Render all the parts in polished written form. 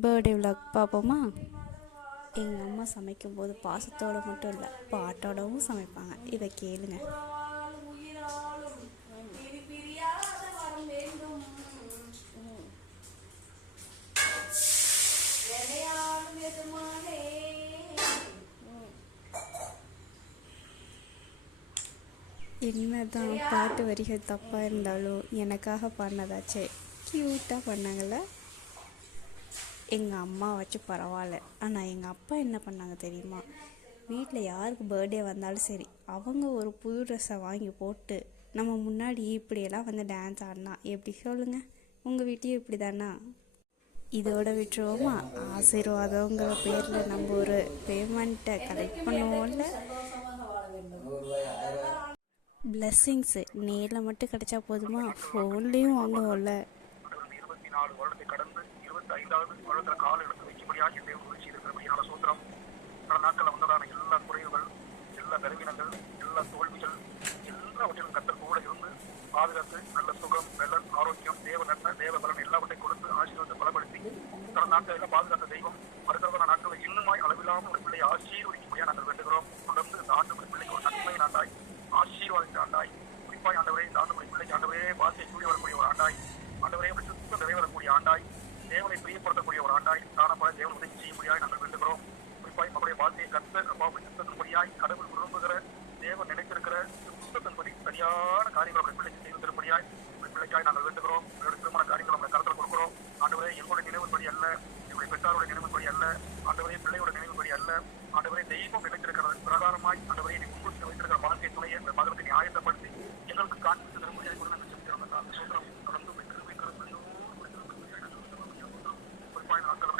Birthday vlog பார்ப்போமா? எங்கள் அம்மா சமைக்கும்போது பாசத்தோடு மட்டும் இல்லை, பாட்டோடவும் சமைப்பாங்க. இதை கேளுங்க. என்னதான் பாட்டு வரிகள் தப்பாக இருந்தாலும் எனக்காக பாடினதாச்சே, க்யூட்டாக பண்ணாங்கல்ல. எங்கள் அம்மா வச்சு பரவாயில்ல. ஆனால் எங்கள் அப்பா என்ன பண்ணாங்க தெரியுமா? வீட்டில் யாருக்கு பர்த்டே வந்தாலும் சரி, அவங்க ஒரு புது ட்ரெஸ்ஸை வாங்கி போட்டு நம்ம முன்னாடி இப்படியெல்லாம் வந்து டான்ஸ் ஆடினா எப்படி சொல்லுங்கள்? உங்கள் வீட்டையும் இப்படி தானா? இதோட விட்டுருவோமா? ஆசீர்வாதங்கிற பேரில் நம்ம ஒரு பேமெண்ட்டை கலெக்ட் பண்ணுவோம்ல. பிளெஸ்ஸிங்ஸு நேரில் மட்டும் கிடைச்சா போதுமா? ஃபோன்லேயும் வாங்குவோம்ல. 24 வருடத்தை கடந்து 25வது வருடத்தில் கால எடுத்து வைக்கும்படியாக தேவன் முயற்சி இருக்கிறபடியான சூத்திரம். பல நாட்களில் வந்ததான எல்லா குறைவுகள், எல்லா பலவீனங்கள், எல்லா தோல்விகள் எல்லாவற்றிலும் கத்தர் கூட இருந்து பாதுகாத்து நல்ல சுகம், வெள்ளம், ஆரோக்கியம், தேவ நன்மை, தேவ பலன் எல்லாவற்றையும் கொடுத்து ஆசீர்வாதத்தை பலப்படுத்தி பல நாட்களில் பாதுகாத்த தெய்வம் அடுத்த நாட்களில் இன்னுமாய் அளவில்லாமல் ஒரு பிள்ளையை ஆசீர்வதிக்கும்படியாக நாங்கள் வேண்டுகிறோம். தொடர்ந்து இந்த ஆண்டு பிள்ளைக்கு ஒரு நன்மை ஆண்டாய், ஆசீர்வாதித்த ஆண்டாய், குறிப்பாய் ஆண்டவரே இந்த ஆண்டு பிள்ளைக்கு ஆண்டவரே வார்த்தை கூடி வரக்கூடிய ஒரு ஆண்டாய், ஆண்டவரே சுத்தம் நிறைவேறக்கூடிய ஆண்டாய், தேவனை பிரியப்படுத்தக்கூடிய ஒரு ஆண்டாய் காணப்பட தேவன் உதவி செய்யும்படியாய் நாங்கள் வேண்டுகிறோம். குறிப்பாய் நம்முடைய வார்த்தையை கத்த அப்பாவுடைய சுத்தத்தின்படியாய் கடவுள் விரும்புகிற தேவன் நினைத்திருக்கிற சுத்தத்தின்படி சரியான காரியங்களை பிள்ளைக்கு செய்து தரும்படியாய் பிள்ளைக்காய் நாங்கள் வேண்டுகிறோம். திருமண காரியங்கள் நம்ம கருத்தில் கொடுக்கிறோம். ஆண்டவரே எங்களுடைய நினைவுபடி அல்ல, எங்களுடைய பெற்றாருடைய நினைவுபடி அல்ல, ஆண்டவரே பிள்ளையோட நினைவுபடி அல்ல, ஆண்டவரே தெய்வம் நினைத்திருக்கிறது பிரகாரமாய் ஆண்டவரே நீ உங்களுக்கு வைத்திருக்கிற வாழ்க்கை துணையை இந்த மகனுக்கு நீ ஆயத்தப்படுத்தி எங்களுக்கு காண்பித்து தரும்படியாய் கூட நாங்கள் செலுத்திறோம். அந்த சூத்திரம் தொடர்ந்து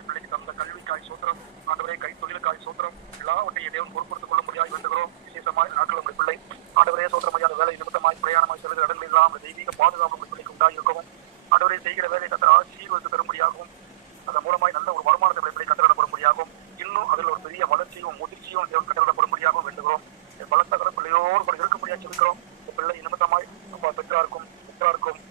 பிள்ளைக்கு தந்த கல்விக்காய் சூத்திரம், ஆண்டவரே கை தொழிலுக்காய் சூத்திரம், எல்லாவற்றையும் தேவன் பொறுப்படுத்திக் கொள்ளும்படியாய் வேண்டுகிறோம். விசேஷமாய் நாட்கள் பிள்ளை ஆண்டவரே சோத்திரமையான வேலை நிமித்தமாய் பிரயாணமாய் செல்கிற இடங்கள் இல்லாமல் தெய்வீக பாதுகாப்பு பிள்ளைக்கு உண்டாயிருக்கவும், ஆண்டவரே செய்கிற வேலை கத்தர் ஆசீர்வதித்து தரும்படியாகவும், அதன் மூலமாய் நல்ல ஒரு வருமானத்தை பிள்ளை கட்டப்படப்படும்படியாகவும், இன்னும் அதில் ஒரு பெரிய வளர்ச்சியும் முதிர்ச்சியும் தேவன் கட்டப்படப்படும்படியாகவும் வேண்டுகிறோம். பலத்தகர பிள்ளையோடு கூட இருக்கும்படியாக சொல்கிறோம். இந்த பிள்ளை நிமித்தமாய் பெற்றாருக்கும்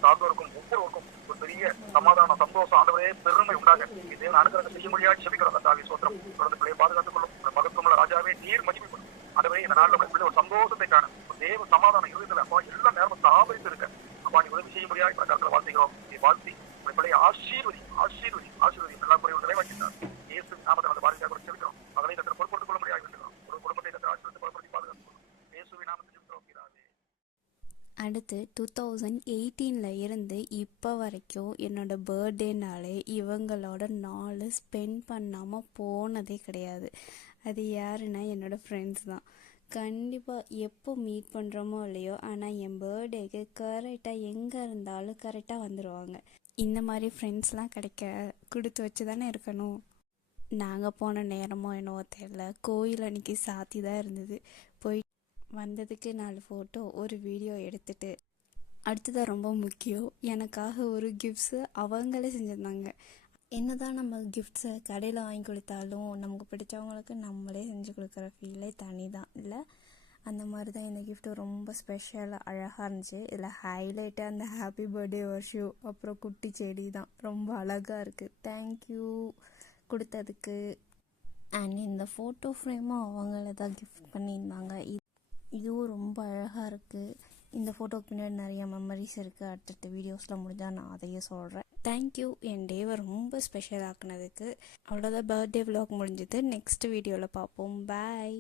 சார்ந்தோருக்கும் ஒவ்வொருவருக்கும் ஒரு பெரிய சமாதானம், சந்தோஷம், ஆண்டவரே பெருமை உண்டாக தேவன் அனுகிரகம் செய்ய முடியாது செபிக்கிறோம். கர்த்தாவே சோத்திரம். தொடர்ந்து பிள்ளையை பாதுகாத்துக் கொள்ளும். மகத்துவமுள்ள ராஜாவே நீர் மகிமைப்படும். ஆண்டவரே இந்த நாளில் பிள்ளை ஒரு சந்தோஷத்தை காண ஒரு தேவ சமாதானம் இருதயத்தில் அப்பா எல்லா நேரமும் தாபரித்து இருக்க அப்பா நீ உதவி செய்ய முடியாது கருத்தில் வாழ்த்துகிறோம். நீ வாழ்த்தி பிள்ளையை ஆசீர்வதி ஆசீர்வதி ஆசீர்வதி எல்லா குறையும் நிறைவாக்கிட்டார். இயேசு நாமத்தில் அந்த பாதிக்காக கூட செபிக்கிறோம். மகளை கத்திர பொறுப்படுத்திக் கொள்ள முடியாது வேண்டுகிறோம். ஒரு குடும்பத்தை கத்திர ஆசீர்வதித்து பலப்படுத்தி பாதுகாத்துக் கொள்ளும். இயேசுவின் நாமத்தில் அடுத்து 2018 இருந்து இப்போ வரைக்கும் என்னோட பர்த்டேனாலே இவங்களோட நாள் ஸ்பெண்ட் பண்ணாமல் போனதே கிடையாது. அது யாருன்னா என்னோடய ஃப்ரெண்ட்ஸ் தான். கண்டிப்பாக எப்போ மீட் பண்ணுறோமோ இல்லையோ, ஆனால் என் பர்த்டேக்கு கரெக்டாக எங்கே இருந்தாலும் கரெக்டாக வந்துடுவாங்க. இந்த மாதிரி ஃப்ரெண்ட்ஸ்லாம் கிடைக்க கொடுத்து வச்சு தானே இருக்கணும். நாங்கள் போன நேரமோ என்னவோ தெரியல, கோயில் அன்றைக்கி சாத்தி தான் இருந்தது. போய் வந்ததுக்கு 4 ஃபோட்டோ ஒரு வீடியோ எடுத்துட்டு அடுத்ததான் ரொம்ப முக்கியம், எனக்காக ஒரு கிஃப்ட்ஸு அவங்களே செஞ்சுருந்தாங்க. என்ன தான் நம்ம கிஃப்ட்ஸை கடையில் வாங்கி கொடுத்தாலும் நமக்கு பிடிச்சவங்களுக்கு நம்மளே செஞ்சு கொடுக்குற ஃபீலே தனி தான் இல்லை? அந்த மாதிரி தான் இந்த கிஃப்ட்டு ரொம்ப ஸ்பெஷலாக அழகாக இருந்துச்சு. இதில் ஹைலைட்டு அந்த ஹாப்பி பர்த்டே வர்ஷூ, அப்புறம் குட்டி செடி தான் ரொம்ப அழகாக இருக்குது. தேங்க்யூ கொடுத்ததுக்கு. அண்ட் இந்த ஃபோட்டோ ஃப்ரேமும் அவங்கள தான் கிஃப்ட் பண்ணியிருந்தாங்க. இதுவும் ரொம்ப அழகாக இருக்குது. இந்த ஃபோட்டோக்கு பின்னாடி நிறைய மெமரிஸ் இருக்குது. அடுத்தடுத்த வீடியோஸில் முடிஞ்சால் நான் அதையே சொல்கிறேன். தேங்க்யூ என் டேவை ரொம்ப ஸ்பெஷல் ஆக்குனதுக்கு. அவ்வளோதான், பர்த்டே விலாக் முடிஞ்சது. நெக்ஸ்ட் வீடியோவில் பார்ப்போம். பாய்.